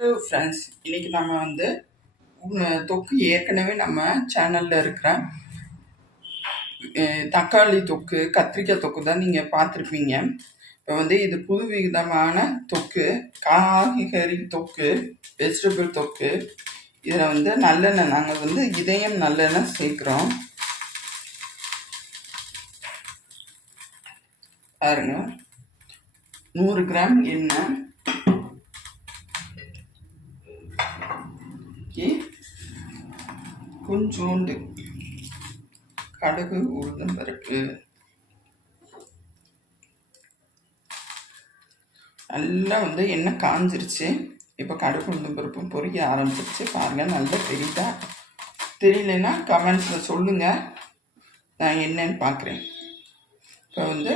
Hello friends, இன்றைக்கி நம்ம வந்து தொக்கு ஏற்கனவே நம்ம சேனலில் இருக்கிற தக்காளி தொக்கு, கத்திரிக்காய் தொக்கு தான் நீங்கள் பார்த்துருப்பீங்க. இப்போ வந்து இது புது விதமான தொக்கு, காய்கறி தொக்கு, வெஜிடபிள் தொக்கு. இதில் வந்து நல்லெண்ணெய், நாங்கள் வந்து இதயம் நல்லெண்ணெய் சேர்க்குறோம். பாருங்க, 100 கிராம் எண்ணெய், கொஞ்சோண்டு கடுகு, உளுந்தம் பருப்பு, நல்லா வந்து எண்ணெய் காஞ்சிருச்சு. இப்போ கடுகு, உளுந்தம் பருப்பும் பொரிக்க ஆரம்பிச்சிருச்சு. பாருங்கள், நல்லா தெரியுதா? தெரியலன்னா கமெண்ட்ஸில் சொல்லுங்கள், நான் என்னன்னு பார்க்குறேன். இப்போ வந்து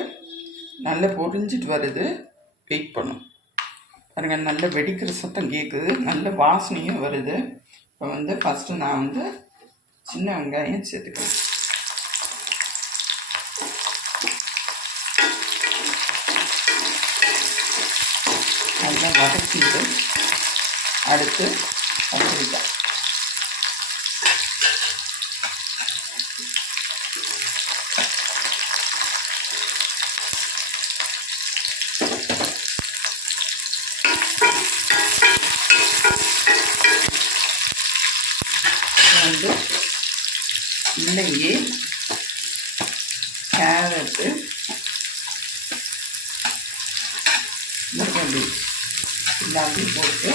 நல்லா பொரிஞ்சிட்டு வருது, வெயிட் பண்ணும். பாருங்கள், நல்ல வெடிக்கிற சத்தம் கேட்குது, நல்ல வாசனையும் வருது. இப்போ வந்து ஃபஸ்ட்டு நான் வந்து சின்ன வெங்காயம் சேர்த்துக்கிறேன். நல்லா வதக்கிட்டு அடுத்து கத்திரிக்காய், வந்து முள்ளங்கி, கேரட்டு, முருங்கை எல்லாத்தையும் போட்டு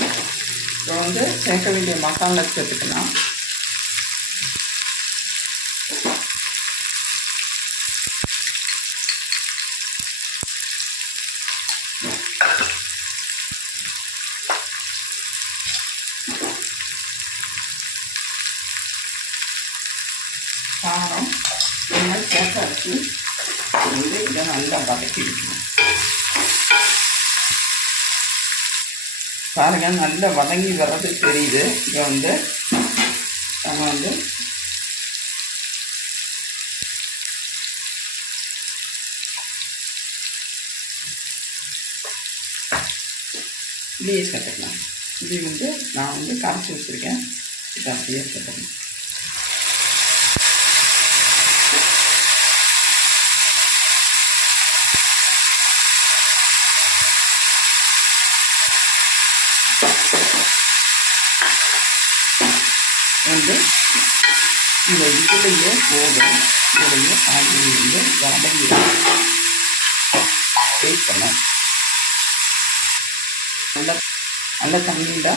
இப்போ வந்து சேர்க்க வேண்டிய மசாலா சேர்த்துக்கலாம். காரம் எல்லாம் சேர்த்தாச்சு. வந்து இதை நல்லா வதக்கிடுக்கணும். பாருங்கள், நல்லா வதங்கி வர்றது தெரியுது. இதை வந்து நம்ம வந்து இப்படியே சேர்த்துக்கலாம். இப்படி வந்து நான் வந்து கரைச்சி வச்சுருக்கேன், இதை அப்படியே சேர்த்துக்கணும். வந்து இந்த இதுலேயே போதும், இதுலேயே ஆகி வந்து வதங்கி வெயிட் பண்ண நல்லா நல்லா தண்ணியில்